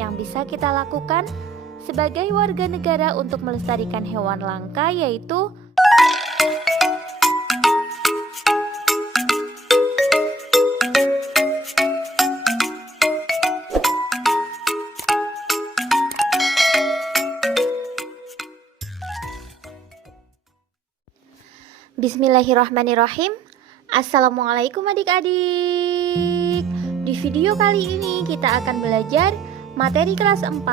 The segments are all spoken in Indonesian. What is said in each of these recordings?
yang bisa kita lakukan sebagai warga negara untuk melestarikan hewan langka, yaitu Bismillahirrahmanirrahim. Assalamualaikum adik-adik. Di video kali ini kita akan belajar materi kelas 4,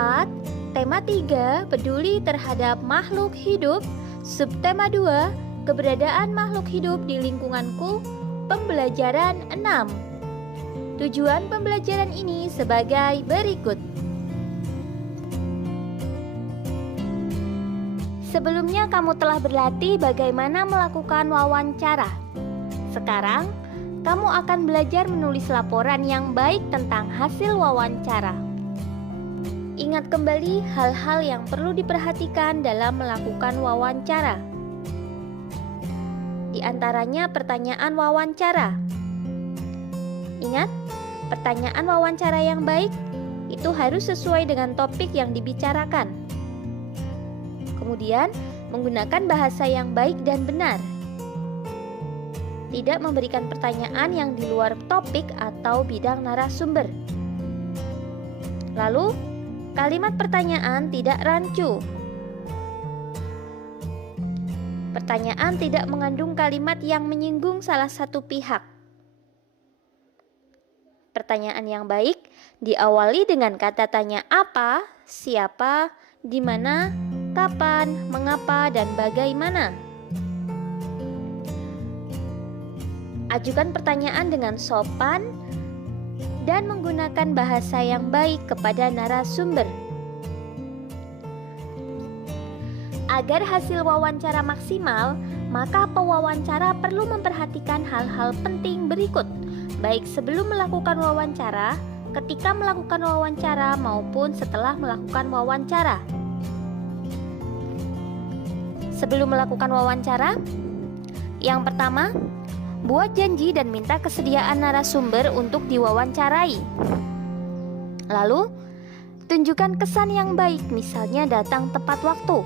tema 3, peduli terhadap makhluk hidup, subtema 2, keberadaan makhluk hidup di lingkunganku, pembelajaran 6. Tujuan pembelajaran ini sebagai berikut. Sebelumnya kamu telah berlatih bagaimana melakukan wawancara. Sekarang, kamu akan belajar menulis laporan yang baik tentang hasil wawancara. Ingat kembali hal-hal yang perlu diperhatikan dalam melakukan wawancara. Di antaranya pertanyaan wawancara. Ingat, pertanyaan wawancara yang baik itu harus sesuai dengan topik yang dibicarakan. Kemudian, menggunakan bahasa yang baik dan benar. Tidak memberikan pertanyaan yang di luar topik atau bidang narasumber. Lalu, kalimat pertanyaan tidak rancu. Pertanyaan tidak mengandung kalimat yang menyinggung salah satu pihak. Pertanyaan yang baik diawali dengan kata tanya apa, siapa, di mana, kapan, mengapa, dan bagaimana. Ajukan pertanyaan dengan sopan dan menggunakan bahasa yang baik kepada narasumber. Agar hasil wawancara maksimal, maka pewawancara perlu memperhatikan hal-hal penting berikut, baik sebelum melakukan wawancara, ketika melakukan wawancara, maupun setelah melakukan wawancara. Sebelum melakukan wawancara, yang pertama, buat janji dan minta kesediaan narasumber untuk diwawancarai. Lalu, tunjukkan kesan yang baik, misalnya datang tepat waktu.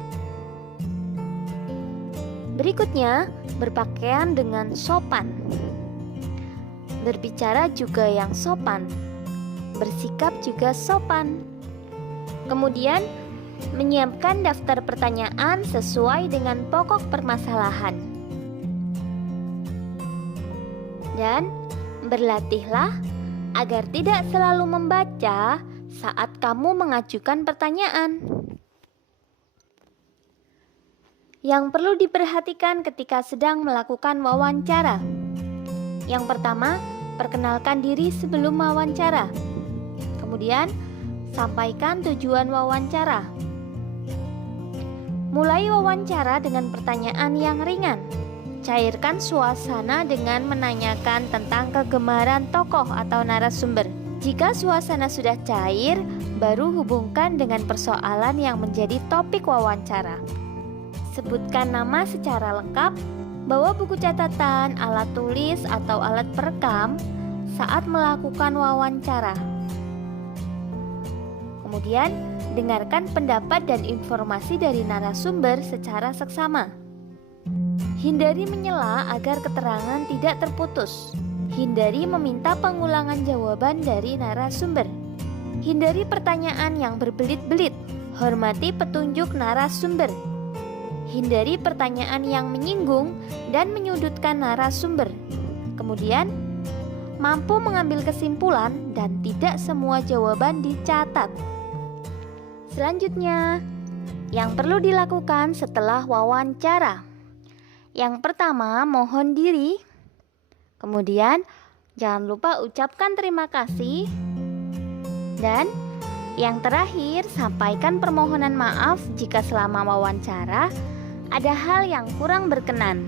Berikutnya, berpakaian dengan sopan. Berbicara juga yang sopan. Bersikap juga sopan. Kemudian, menyiapkan daftar pertanyaan sesuai dengan pokok permasalahan. Dan berlatihlah agar tidak selalu membaca saat kamu mengajukan pertanyaan. Yang perlu diperhatikan ketika sedang melakukan wawancara. Yang pertama, perkenalkan diri sebelum wawancara. Kemudian, sampaikan tujuan wawancara. Mulai wawancara dengan pertanyaan yang ringan. Cairkan suasana dengan menanyakan tentang kegemaran tokoh atau narasumber. Jika suasana sudah cair, baru hubungkan dengan persoalan yang menjadi topik wawancara. Sebutkan nama secara lengkap, bawa buku catatan, alat tulis, atau alat perekam saat melakukan wawancara. Kemudian, dengarkan pendapat dan informasi dari narasumber secara seksama. Hindari menyela agar keterangan tidak terputus. Hindari meminta pengulangan jawaban dari narasumber. Hindari pertanyaan yang berbelit-belit. Hormati petunjuk narasumber. Hindari pertanyaan yang menyinggung dan menyudutkan narasumber. Kemudian, mampu mengambil kesimpulan dan tidak semua jawaban dicatat. Selanjutnya, yang perlu dilakukan setelah wawancara. Yang pertama, mohon diri. Kemudian, jangan lupa ucapkan terima kasih. Dan yang terakhir, sampaikan permohonan maaf jika selama wawancara ada hal yang kurang berkenan.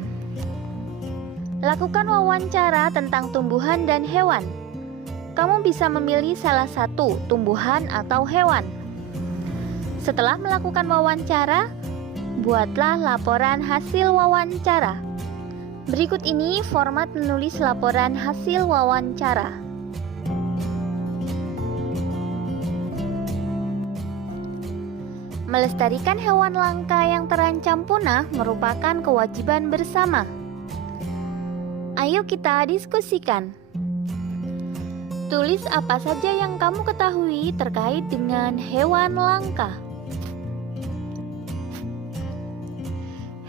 Lakukan wawancara tentang tumbuhan dan hewan. Kamu bisa memilih salah satu tumbuhan atau hewan. Setelah melakukan wawancara, buatlah laporan hasil wawancara. Berikut ini format menulis laporan hasil wawancara. Melestarikan hewan langka yang terancam punah merupakan kewajiban bersama. Ayo kita diskusikan. Tulis apa saja yang kamu ketahui terkait dengan hewan langka.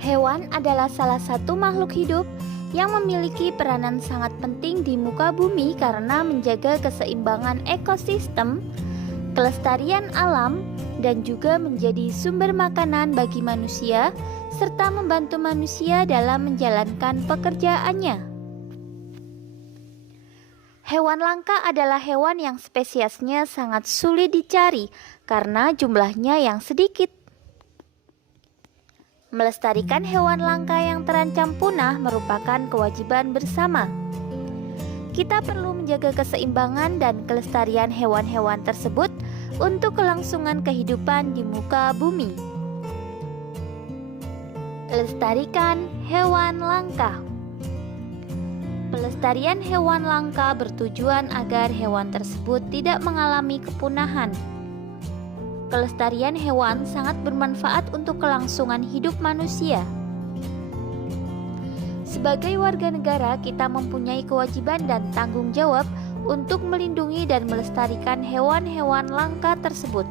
Hewan adalah salah satu makhluk hidup yang memiliki peranan sangat penting di muka bumi karena menjaga keseimbangan ekosistem, kelestarian alam, dan juga menjadi sumber makanan bagi manusia, serta membantu manusia dalam menjalankan pekerjaannya. Hewan langka adalah hewan yang spesiesnya sangat sulit dicari karena jumlahnya yang sedikit. Melestarikan hewan langka yang terancam punah merupakan kewajiban bersama. Kita perlu menjaga keseimbangan dan kelestarian hewan-hewan tersebut untuk kelangsungan kehidupan di muka bumi. Lestarikan hewan langka. Pelestarian hewan langka bertujuan agar hewan tersebut tidak mengalami kepunahan. Kelestarian hewan sangat bermanfaat untuk kelangsungan hidup manusia. Sebagai warga negara, kita mempunyai kewajiban dan tanggung jawab untuk melindungi dan melestarikan hewan-hewan langka tersebut.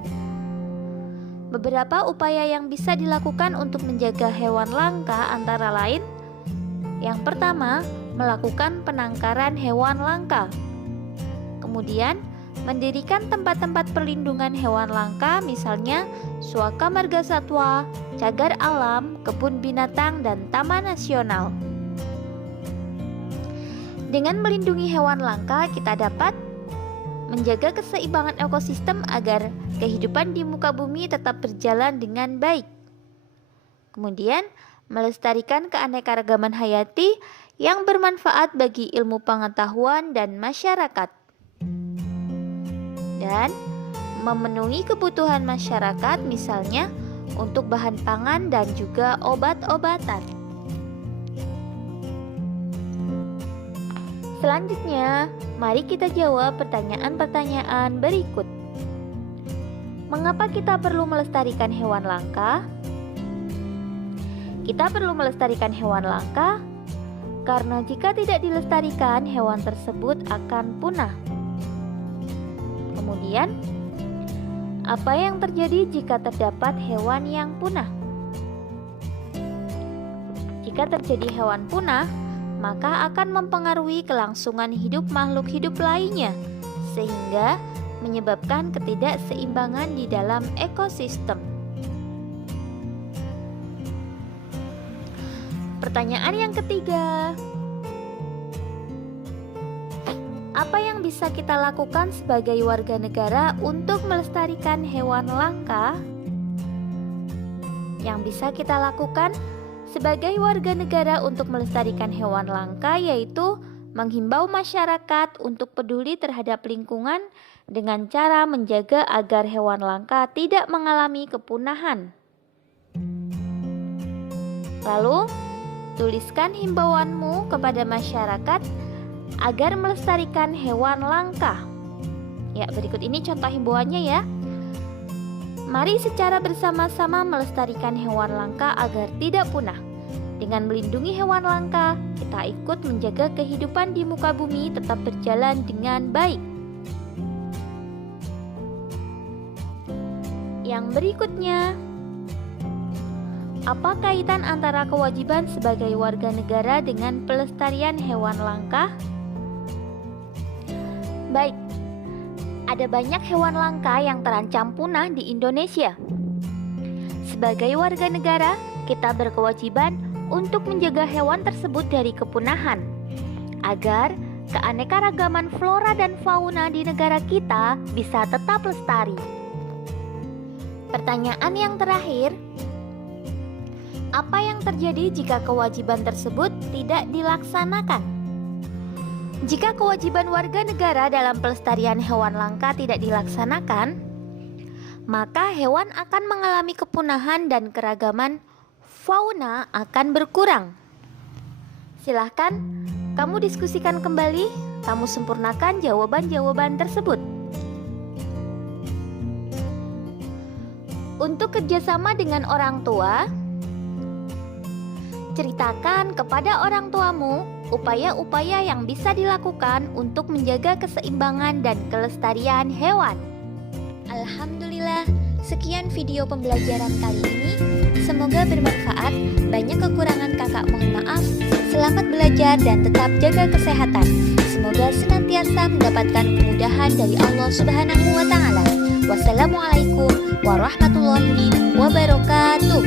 Beberapa upaya yang bisa dilakukan untuk menjaga hewan langka antara lain: yang pertama, melakukan penangkaran hewan langka. Kemudian, mendirikan tempat-tempat perlindungan hewan langka, misalnya Suaka Marga Satwa, Cagar Alam, Kebun Binatang, dan Taman Nasional. Dengan melindungi hewan langka, kita dapat menjaga keseimbangan ekosistem agar kehidupan di muka bumi tetap berjalan dengan baik. Kemudian, melestarikan keanekaragaman hayati yang bermanfaat bagi ilmu pengetahuan dan masyarakat. Dan memenuhi kebutuhan masyarakat, misalnya untuk bahan pangan dan juga obat-obatan. Selanjutnya, mari kita jawab pertanyaan-pertanyaan berikut. Mengapa kita perlu melestarikan hewan langka? Kita perlu melestarikan hewan langka karena jika tidak dilestarikan, hewan tersebut akan punah. Kemudian, apa yang terjadi jika terdapat hewan yang punah? Jika terjadi hewan punah, maka akan mempengaruhi kelangsungan hidup makhluk hidup lainnya, sehingga menyebabkan ketidakseimbangan di dalam ekosistem. Pertanyaan yang ketiga, apa yang bisa kita lakukan sebagai warga negara untuk melestarikan hewan langka? Yang bisa kita lakukan sebagai warga negara untuk melestarikan hewan langka yaitu menghimbau masyarakat untuk peduli terhadap lingkungan dengan cara menjaga agar hewan langka tidak mengalami kepunahan. Lalu, tuliskan himbauanmu kepada masyarakat agar melestarikan hewan langka. Ya, berikut ini contoh himbauannya ya. Mari secara bersama-sama melestarikan hewan langka agar tidak punah. Dengan melindungi hewan langka, kita ikut menjaga kehidupan di muka bumi tetap berjalan dengan baik. Yang berikutnya, apa kaitan antara kewajiban sebagai warga negara dengan pelestarian hewan langka? Baik, ada banyak hewan langka yang terancam punah di Indonesia. Sebagai warga negara, kita berkewajiban untuk menjaga hewan tersebut dari kepunahan, agar keanekaragaman flora dan fauna di negara kita bisa tetap lestari. Pertanyaan yang terakhir, apa yang terjadi jika kewajiban tersebut tidak dilaksanakan? Jika kewajiban warga negara dalam pelestarian hewan langka tidak dilaksanakan, maka hewan akan mengalami kepunahan dan keragaman fauna akan berkurang. Silahkan kamu diskusikan kembali, kamu sempurnakan jawaban-jawaban tersebut. Untuk kerjasama dengan orang tua, ceritakan kepada orang tuamu upaya-upaya yang bisa dilakukan untuk menjaga keseimbangan dan kelestarian hewan. Alhamdulillah, sekian video pembelajaran kali ini. Semoga bermanfaat. Banyak kekurangan kakak mohon maaf. Selamat belajar dan tetap jaga kesehatan. Semoga senantiasa mendapatkan kemudahan dari Allah Subhanahu wa Ta'ala. Wassalamualaikum warahmatullahi wabarakatuh.